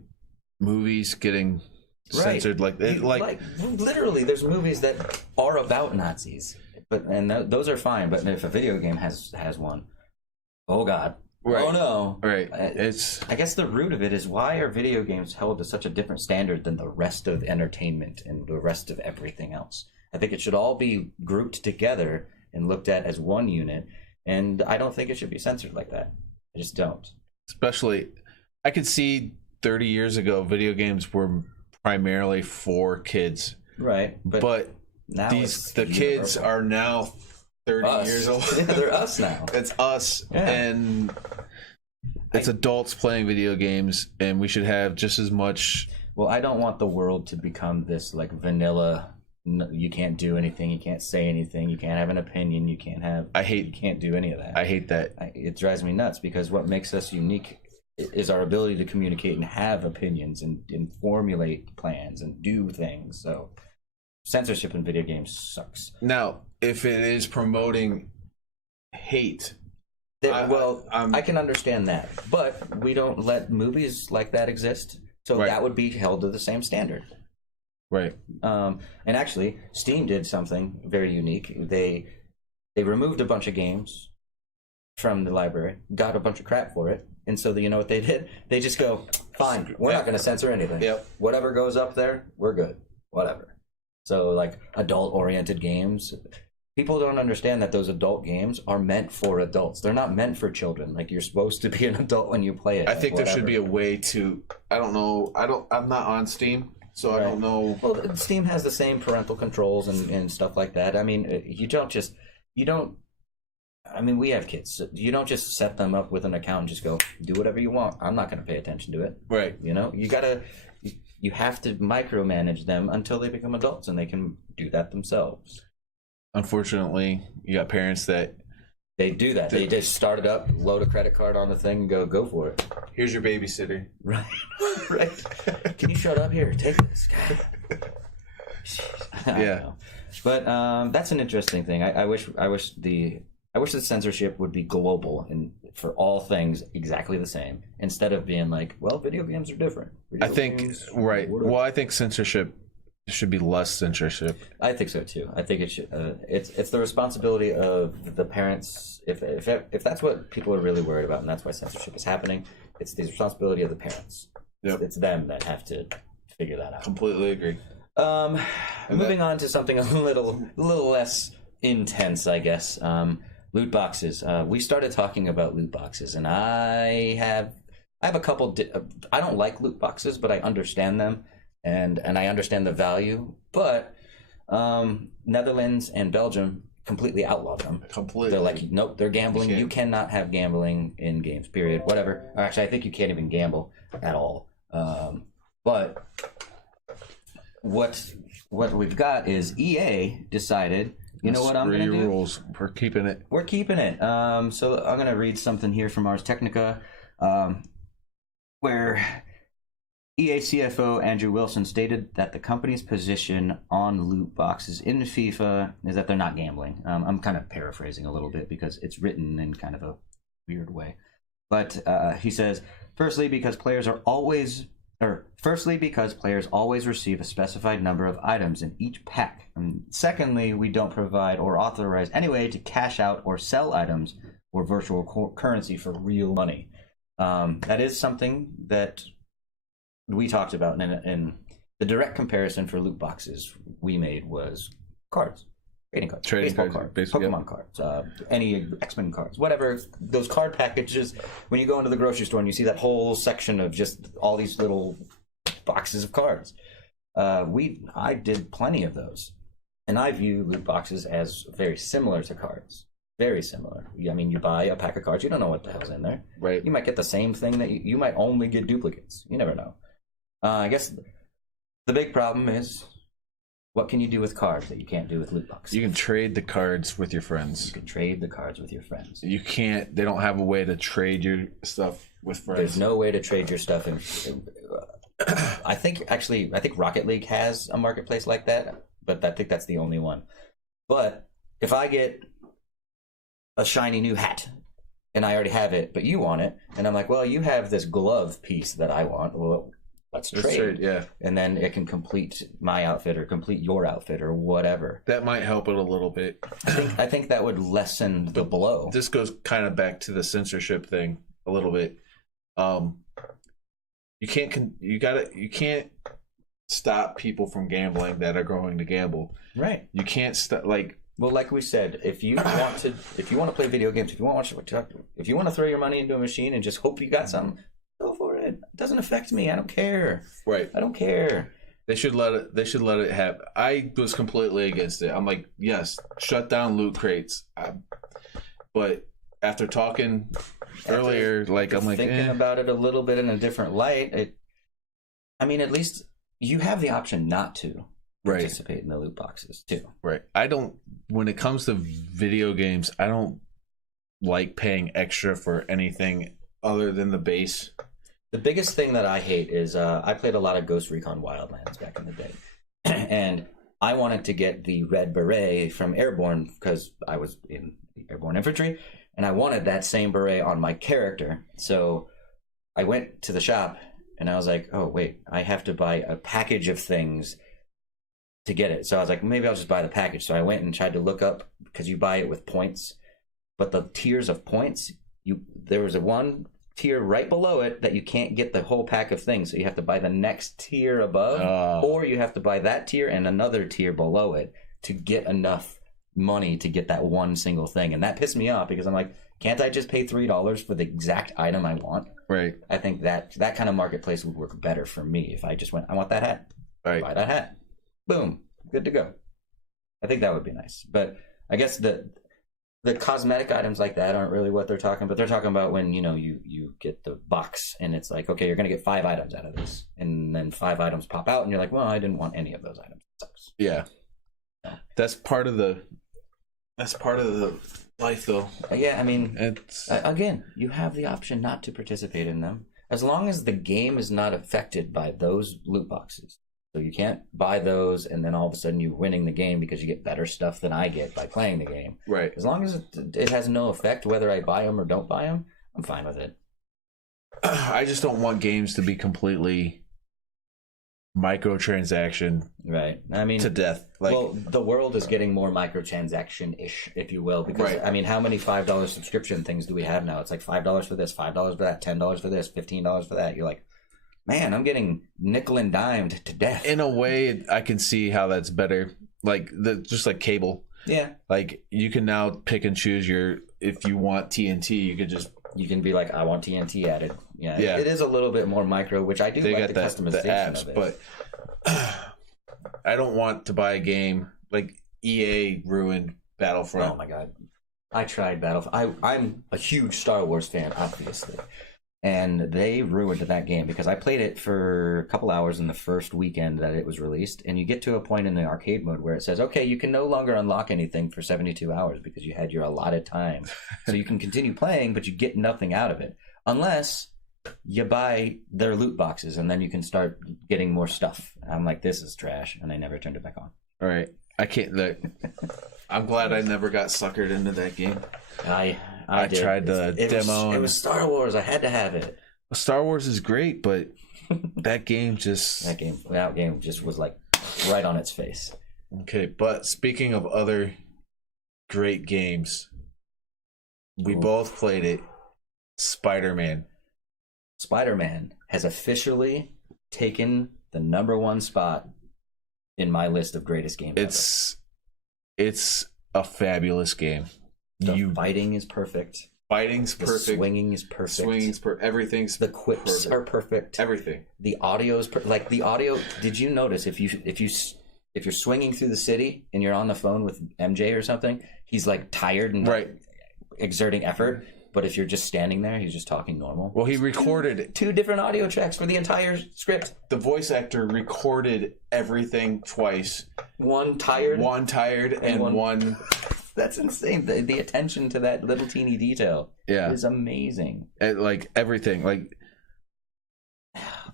movies getting censored like literally, there's movies that are about Nazis, and those are fine. But if a video game has one, oh god. Right. Oh no! Right. I guess the root of it is, why are video games held to such a different standard than the rest of entertainment and the rest of everything else? I think it should all be grouped together and looked at as one unit, and I don't think it should be censored like that. I just don't. Especially, I could see 30 years ago, video games were primarily for kids. Right. But now the kids are now 30 years old. Yeah, they're us now. It's us, and it's adults playing video games, and we should have just as much. Well, I don't want the world to become this like vanilla. You can't do anything. You can't say anything. You can't have an opinion. You can't have. You can't do any of that. I hate that. It drives me nuts, because what makes us unique is our ability to communicate and have opinions and formulate plans and do things. So censorship in video games sucks. Now, if it is promoting hate, I can understand that, but we don't let movies like that exist, so that would be held to the same standard. Right. And actually, Steam did something very unique. They removed a bunch of games from the library, got a bunch of crap for it, and so you know what they did? They just go, fine, we're not going to censor anything. Yep. Whatever goes up there, we're good. Whatever. So like adult-oriented games, people don't understand that those adult games are meant for adults. They're not meant for children. Like, you're supposed to be an adult when you play it. I think there should be a way to. I don't know. I'm not on Steam, so I don't know. Well, Steam has the same parental controls and stuff like that. I mean, I mean, we have kids. So you don't just set them up with an account and just go, do whatever you want. I'm not going to pay attention to it. Right. You know, you have to micromanage them until they become adults and they can do that themselves. Unfortunately, you got parents that they do that. They just start it up, load a credit card on the thing, and go for it. Here's your babysitter. Right. Right. Can you shut up here? Take this. Yeah. But that's an interesting thing. I wish the censorship would be global and for all things exactly the same, instead of being like, well, video games are different. I think right. Well, I think censorship should be less censorship. I think so too. I think it should. It's the responsibility of the parents. If that's what people are really worried about, and that's why censorship is happening, it's the responsibility of the parents. Yep. It's them that have to figure that out. Completely agree. Moving on to something a little less intense, I guess. Loot boxes. We started talking about loot boxes, and I have a couple. I don't like loot boxes, but I understand them. And I understand the value, but Netherlands and Belgium completely outlawed them. Completely. They're like, nope, they're gambling. You cannot have gambling in games, period. Whatever. Or actually, I think you can't even gamble at all. But what we've got is EA decided, you know what I'm going to do? Rules. We're keeping it. We're keeping it. So I'm going to read something here from Ars Technica, where EA CFO Andrew Wilson stated that the company's position on loot boxes in FIFA is that they're not gambling. I'm kind of paraphrasing a little bit because it's written in kind of a weird way. But he says, firstly, because players always receive a specified number of items in each pack. And secondly, we don't provide or authorize any way to cash out or sell items or virtual currency for real money. That is something that we talked about, and the direct comparison for loot boxes we made was cards, trading cards, baseball cards, Pokemon cards, any X-Men cards, whatever. Those card packages, when you go into the grocery store and you see that whole section of just all these little boxes of cards. I did plenty of those, and I view loot boxes as very similar to cards. Very similar. I mean, you buy a pack of cards, you don't know what the hell's in there. Right. You might get the same thing that you might only get duplicates. You never know. I guess the big problem is, what can you do with cards that you can't do with loot boxes? You can trade the cards with your friends. You can trade the cards with your friends. You can't. They don't have a way to trade your stuff with friends. There's no way to trade your stuff. I think Rocket League has a marketplace like that, but I think that's the only one. But if I get a shiny new hat and I already have it, but you want it, and I'm like, well, you have this glove piece that I want. Well, let's trade. Yeah. And then it can complete my outfit or complete your outfit or whatever. That might help it a little bit. I think that would lessen the blow. This goes kind of back to the censorship thing a little bit. You can't stop people from gambling that are going to gamble. Right. You can't stop well, like we said, if you want to play video games, if you want to throw your money into a machine and just hope you got something, go for it. It doesn't affect me. I don't care. Right. I don't care. They should let it happen. I was completely against it. I'm like, yes, shut down loot crates. But after talking earlier, I'm like thinking about it a little bit in a different light. At least you have the option not to participate in the loot boxes too. Right. When it comes to video games, I don't like paying extra for anything other than the base. The biggest thing that I hate is I played a lot of Ghost Recon Wildlands back in the day. And I wanted to get the red beret from Airborne because I was in the Airborne Infantry, and I wanted that same beret on my character. So I went to the shop and I was like, oh, wait, I have to buy a package of things to get it. So I was like, maybe I'll just buy the package. So I went and tried to look up, because you buy it with points, but the tiers of points, there was a one tier right below it that you can't get the whole pack of things. So you have to buy the next tier above, or you have to buy that tier and another tier below it to get enough money to get that one single thing. And that pissed me off, because I'm like, can't I just pay $3 for the exact item I want? Right. I think that kind of marketplace would work better for me if I just went, I want that hat. Right. Buy that hat. Boom. Good to go. I think that would be nice. But I guess the cosmetic items like that aren't really what they're talking, but they're talking about when, you get the box and it's like, okay, you're going to get 5 items out of this. And then 5 items pop out and you're like, well, I didn't want any of those items. It sucks. Yeah. That's part of the life, though. Yeah, I mean, it's again, you have the option not to participate in them as long as the game is not affected by those loot boxes. So you can't buy those and then all of a sudden you're winning the game because you get better stuff than I get by playing the game. Right. As long as it has no effect whether I buy them or don't buy them, I'm fine with it. I just don't want games to be completely microtransaction, right? I mean, to death. Like, well, the world is getting more microtransaction-ish, if you will, because right. I mean, how many $5 subscription things do we have now? It's like $5 for this, $5 for that, $10 for this, $15 for that. You're like, man, I'm getting nickel and dimed to death. In a way, I can see how that's better. Like just like cable. Yeah. Like you can now pick and choose if you want TNT, you can be like, I want TNT added. Yeah. Yeah. It is a little bit more micro, which I do like the customization the apps, of it. but I don't want to buy a game like EA ruined Battlefront. Oh my god. I tried Battlefront. I'm a huge Star Wars fan, obviously. And they ruined that game because I played it for a couple hours in the first weekend that it was released. And you get to a point in the arcade mode where it says, okay, you can no longer unlock anything for 72 hours because you had your allotted time. So you can continue playing, but you get nothing out of it. Unless you buy their loot boxes and then you can start getting more stuff. I'm like, this is trash. And I never turned it back on. All right. I can't. I'm glad I never got suckered into that game. I did. Tried the demo. It was Star Wars. I had to have it. Star Wars is great, but that game just... That game just was like right on its face. Okay, but speaking of other great games, we both played it. Spider-Man. Spider-Man has officially taken the #1 spot in my list of greatest games. It's a fabulous game. The fighting is perfect. Fighting's perfect. The swinging is perfect. Everything's the quips are perfect. Everything. The audio is like the audio. Did you notice if you're swinging through the city and you're on the phone with MJ or something, he's like tired and right. exerting effort. But if you're just standing there, he's just talking normal. Well, he recorded two different audio tracks for the entire script. The voice actor recorded everything twice. One tired, and one. That's insane. The attention to that little teeny detail is amazing. Like everything. Like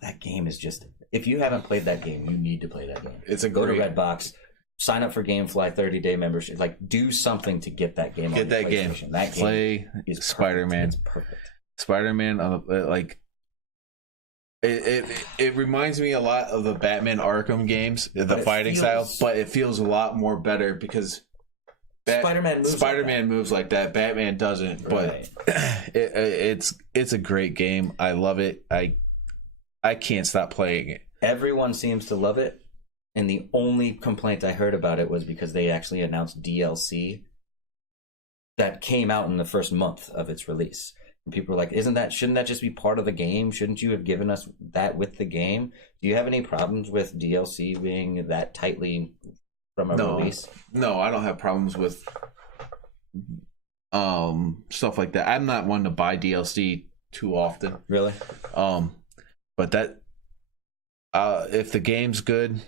that game is just. If you haven't played that game, you need to play that game. Go to Redbox. Sign up for GameFly 30-day membership. Like, do something to get that game. Get on that game. That game play is Spider-Man. It's perfect. Spider-Man, like it reminds me a lot of the Batman Arkham games, the fighting style, but it feels a lot more better because Spider-Man moves like that. Batman doesn't, but it's a great game. I love it. I can't stop playing it. Everyone seems to love it. And the only complaint I heard about it was because they actually announced DLC that came out in the first month of its release. And people were like, shouldn't that just be part of the game? Shouldn't you have given us that with the game? Do you have any problems with DLC being that tightly from a release? No, I don't have problems with stuff like that. I'm not one to buy DLC too often. Really? But that if the game's good,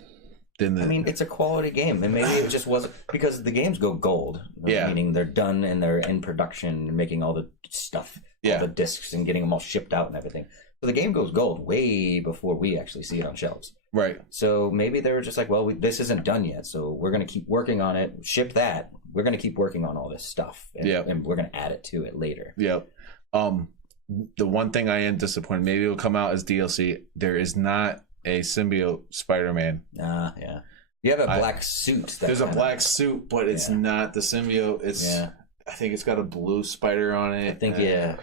it's a quality game, and maybe it just wasn't because the games go gold. Yeah, meaning they're done and they're in production and making all the stuff, all the discs, and getting them all shipped out and everything. So the game goes gold way before we actually see it on shelves. Right. So maybe they were just like, well, this isn't done yet, so we're going to keep working on it. Ship that. We're going to keep working on all this stuff, and we're going to add it to it later. Yep. The one thing I am disappointed, maybe it'll come out as DLC. There is not a symbiote Spider-Man. Yeah. You have a black suit. There's a black suit, but it's not the symbiote. It's I think it's got a blue spider on it. I think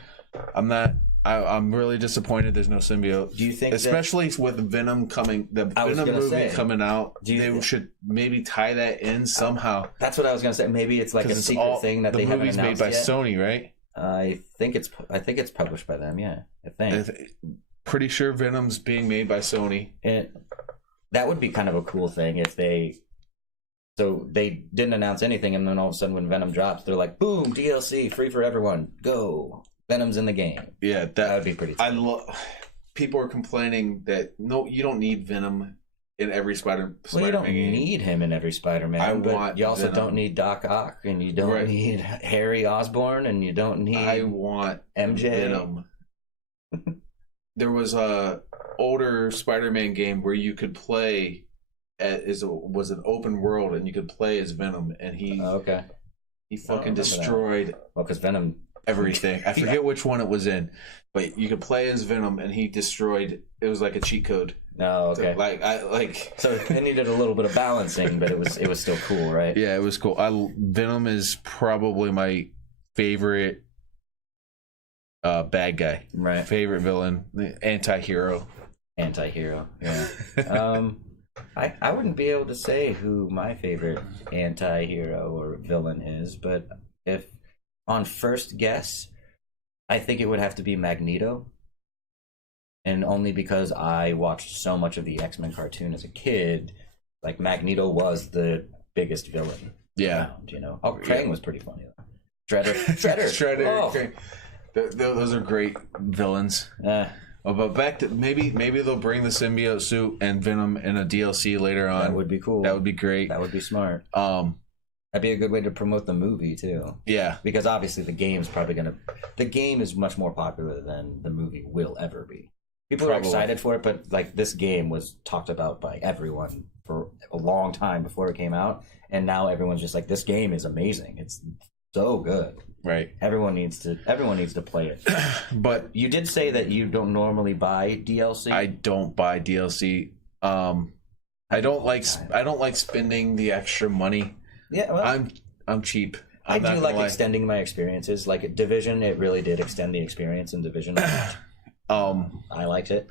I'm really disappointed there's no symbiote. Do you think, especially with Venom coming, the Venom movie coming out, they should maybe tie that in somehow. That's what I was gonna say. Maybe it's like a secret thing that they haven't announced yet. The movie's made by yet. Sony, right? I think it's published by them. Yeah, I think. Pretty sure Venom's being made by Sony. That would be kind of a cool thing if they. So they didn't announce anything, and then all of a sudden, when Venom drops, they're like, "Boom! DLC free for everyone. Go! Venom's in the game." Yeah, that would be pretty. People are complaining that you don't need Venom in every Spider-Man. Well, you don't need him in every Spider-Man. But you also don't need Doc Ock, and you don't need Harry Osborn, and you don't need. I want MJ Venom. There was a older Spider-Man game where you could play. Was an open world, and you could play as Venom, and he fucking destroyed. Well, because Venom everything. I forget which one it was in, but you could play as Venom, and he destroyed. It was like a cheat code. Oh, okay. So it needed a little bit of balancing, but it was still cool, right? Yeah, it was cool. Venom is probably my favorite bad guy. Right. Favorite villain, anti-hero. Yeah. I wouldn't be able to say who my favorite anti-hero or villain is, but if on first guess, I think it would have to be Magneto. And only because I watched so much of the X-Men cartoon as a kid, like Magneto was the biggest villain. Yeah. Around, Oh, Krang was pretty funny though. Shredder. Oh. Those are great villains. But back to maybe they'll bring the symbiote suit and Venom in a DLC later on. That would be cool. That would be great. That would be smart. That'd be a good way to promote the movie too. Yeah, because obviously the game is much more popular than the movie will ever be. People are excited for it, but like this game was talked about by everyone for a long time before it came out, and now everyone's just like, this game is amazing. It's so good. Right. Everyone needs to play it. But you did say that you don't normally buy DLC. I don't buy DLC. I don't like spending the extra money. Yeah, well, I'm cheap. I do like extending my experiences. Like Division, it really did extend the experience in Division. I liked it.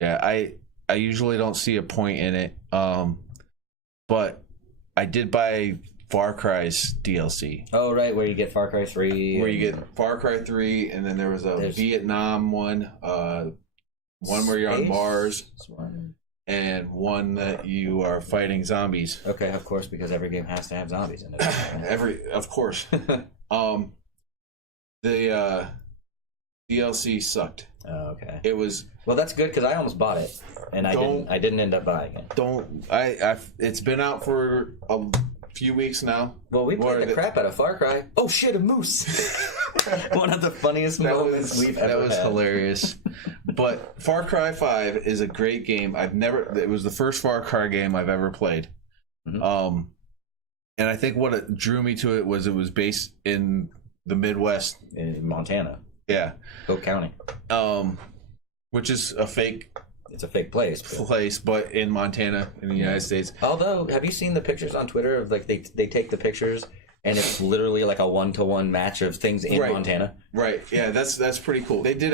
Yeah, I usually don't see a point in it. But I did buy Far Cry's DLC. Oh, right, where you get Far Cry 3. Where you get Far Cry 3, and then there's Vietnam one, one where you're on Mars, and one that you are fighting zombies. Okay, of course, because every game has to have zombies in it. Of course. The DLC sucked. Oh, okay. It was that's good because I almost bought it, and I didn't end up buying it. It's been out for a few weeks now. Well, we played the crap out of Far Cry. Oh shit, a moose! One of the funniest moments we've ever had. That was hilarious. But Far Cry 5 is a great game. It was the first Far Cry game I've ever played. Mm-hmm. And I think what it drew me to it was based in the Midwest. In Montana. Yeah. Polk County. Which is a fake... It's a fake place. But in Montana, in the United States. Although, have you seen the pictures on Twitter of like they take the pictures and it's literally like a 1-to-1 match of things in Montana? Right. Yeah, that's pretty cool. They did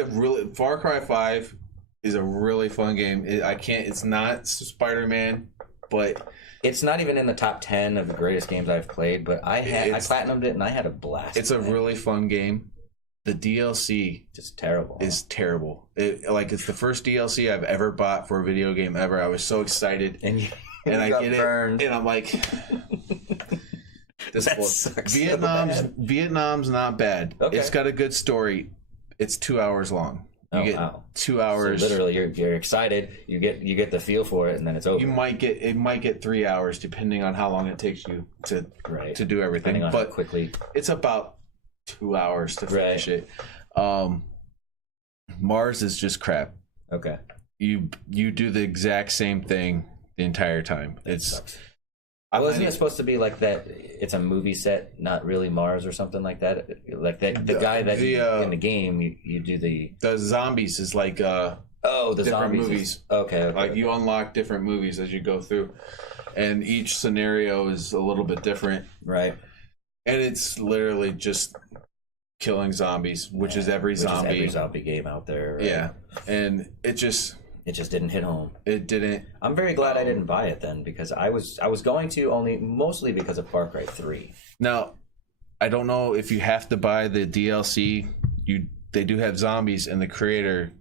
Far Cry 5 is a really fun game. It's not Spider-Man, but it's not even in the top 10 of the greatest games I've played. But I platinumed it and I had a blast. It's a really fun game. The DLC just terrible. Is terrible. It's the first DLC I've ever bought for a video game ever. I was so excited, and I get burned. It, and I'm like, "This sucks." Vietnam's not bad. Okay. It's got a good story. It's 2 hours long. You get 2 hours. So literally, you're excited. You get the feel for it, and then it's over. It might get 3 hours depending on how long it takes you to do everything. But quickly, it's about 2 hours to finish it. Mars is just crap. Okay. You do the exact same thing the entire time. Isn't it supposed to be like that? It's a movie set, not really Mars or something like that. Like that, the guy that in the game, you do the zombies is like. Oh, the different zombies. movies. Okay. Like you unlock different movies as you go through, and each scenario is a little bit different. Right. And it's literally just killing zombies, which is every zombie. Every zombie game out there. Right? Yeah, and it just didn't hit home. It didn't. I'm very glad I didn't buy it then, because I was going to, mostly because of Far Cry 3. Now, I don't know if you have to buy the DLC. They do have zombies in the creator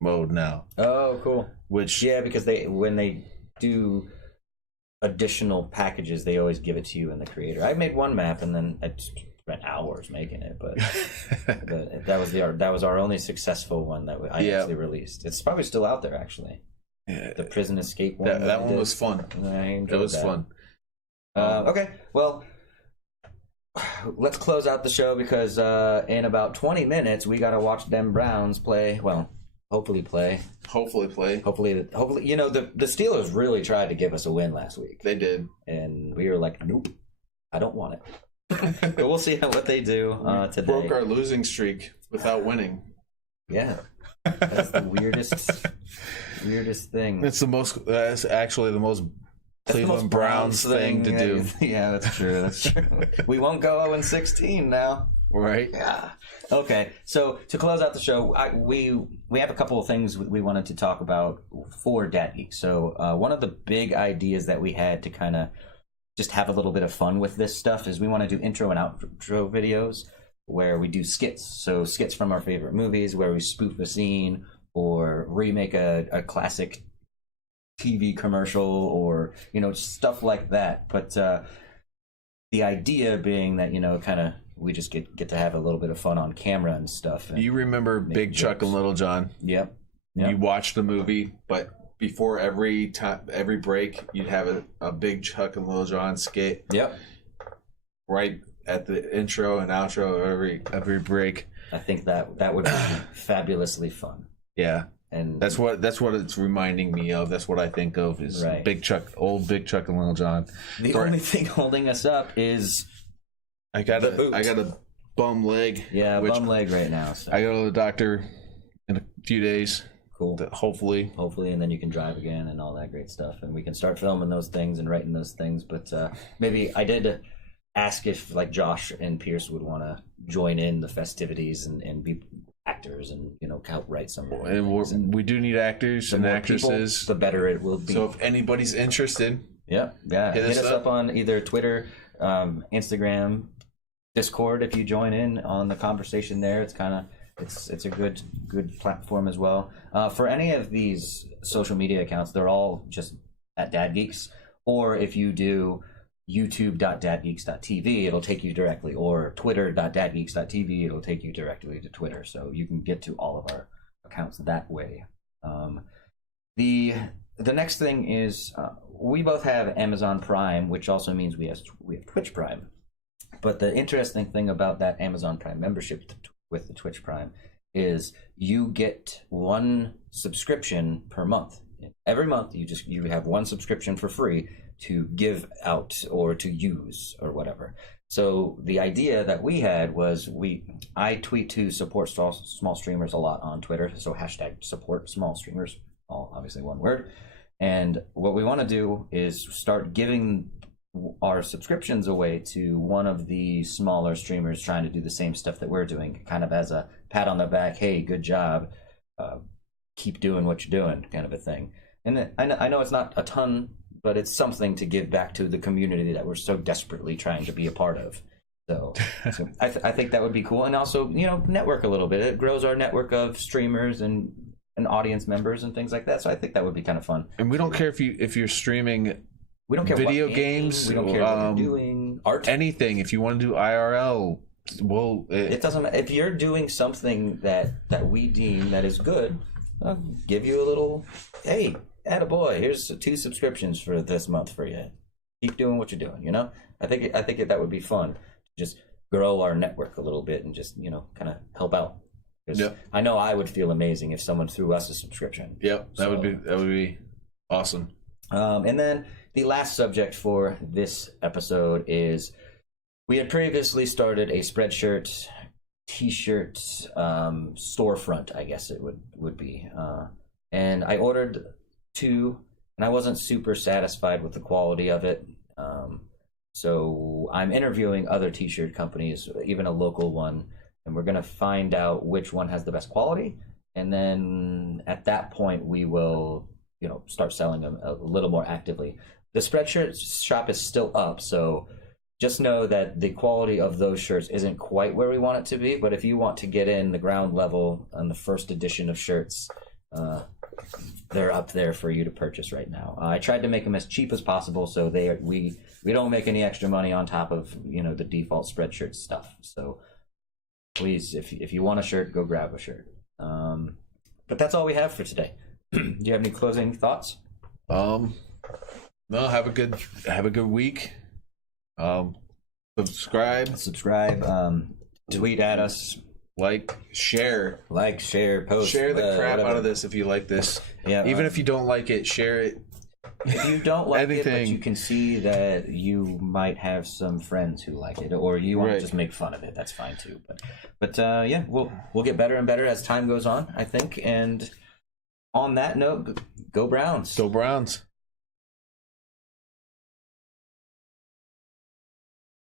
mode now. Oh, cool. Which because when they do additional packages, they always give it to you in the creator. I made one map and then I spent hours making it, but that was our only successful one that I actually released. It's probably still out there actually. Yeah. The prison escape one. That one was fun. I enjoyed it was that. fun. Okay, well, let's close out the show because in about 20 minutes we gotta watch them Browns play. Well, hopefully play. Hopefully, you know, the Steelers really tried to give us a win last week. They did, and we were like, nope, I don't want it. But we'll see what they do today. Broke our losing streak without winning. Yeah, that's the weirdest thing. That's actually the most Cleveland Browns thing to do. Yeah, that's true. We won't go 0-16 now. Right. Yeah. Okay. So to close out the show, we have a couple of things we wanted to talk about for Dad Geek. So one of the big ideas that we had to kind of just have a little bit of fun with this stuff is we want to do intro and outro videos where we do skits. So skits from our favorite movies where we spoof a scene or remake a classic TV commercial or, you know, stuff like that. But the idea being that, you know, kind of we just get to have a little bit of fun on camera and stuff. And you remember Big Chuck and Little John? Yep. You watched the movie, but before every break, you'd have a Big Chuck and Little John skit. Yep. Right at the intro and outro of every break. I think that would be fabulously fun. Yeah. And that's what it's reminding me of. That's what I think of is right. Old Big Chuck and Little John. The only thing holding us up is I got a bum leg. Yeah, bum leg right now. So. I go to the doctor in a few days. Cool. Hopefully, and then you can drive again and all that great stuff, and we can start filming those things and writing those things. But maybe I did ask if like Josh and Pierce would want to join in the festivities and be actors and, you know, help write some. And we do need actors and actresses. People, the better it will be. So if anybody's interested, yeah, hit us up on either Twitter, Instagram, Discord. If you join in on the conversation there, it's a good platform as well. For any of these social media accounts, they're all just at Dad Geeks. Or if you do youtube.dadgeeks.tv, it'll take you directly, or twitter.dadgeeks.tv, it'll take you directly to Twitter. So you can get to all of our accounts that way. The next thing is we both have Amazon Prime, which also means we have Twitch Prime. But the interesting thing about that Amazon Prime membership with the Twitch Prime is you get one subscription per month. Every month you have one subscription for free to give out or to use or whatever. So the idea that we had was I tweet to support small streamers a lot on Twitter. So hashtag support small streamers, all obviously one word. And what we want to do is start giving our subscriptions away to one of the smaller streamers trying to do the same stuff that we're doing, kind of as a pat on the back. Hey, good job. Keep doing what you're doing, kind of a thing. And I know it's not a ton, but it's something to give back to the community that we're so desperately trying to be a part of. So I think that would be cool. And also, you know, network a little bit. It grows our network of streamers and audience members and things like that. So I think that would be kind of fun. And we don't care if you're streaming. We don't care video games. We don't care what you're doing. Art. Anything. If you want to do IRL, well, it doesn't matter. If you're doing something that we deem that is good, I'll give you a little, hey, attaboy, here's 2 subscriptions for this month for you. Keep doing what you're doing, you know? I think that would be fun. Just grow our network a little bit and just, you know, kind of help out. Yep. I know I would feel amazing if someone threw us a subscription. Yep, that would be awesome. And then the last subject for this episode is we had previously started a Spreadshirt, T-shirt storefront, I guess it would be. and I ordered 2, and I wasn't super satisfied with the quality of it. So I'm interviewing other t-shirt companies, even a local one, and we're gonna find out which one has the best quality, and then at that point we will, start selling them a little more actively. The Spreadshirt shop is still up, so just know that the quality of those shirts isn't quite where we want it to be, but if you want to get in the ground level on the first edition of shirts, they're up there for you to purchase right now. I tried to make them as cheap as possible, so we don't make any extra money on top of the default Spreadshirt stuff. So please, if you want a shirt, go grab a shirt. But that's all we have for today. Do you have any closing thoughts? No. Have a good week. Subscribe. Tweet at us. Share, post. Share the crap out of this if you like this. Yeah. Even if you don't like it, share it. If you don't like Anything. it, but you can see that you might have some friends who like it, or you want to just make fun of it, that's fine too. But yeah, we'll get better and better as time goes on, I think. And on that note, go Browns. Go Browns.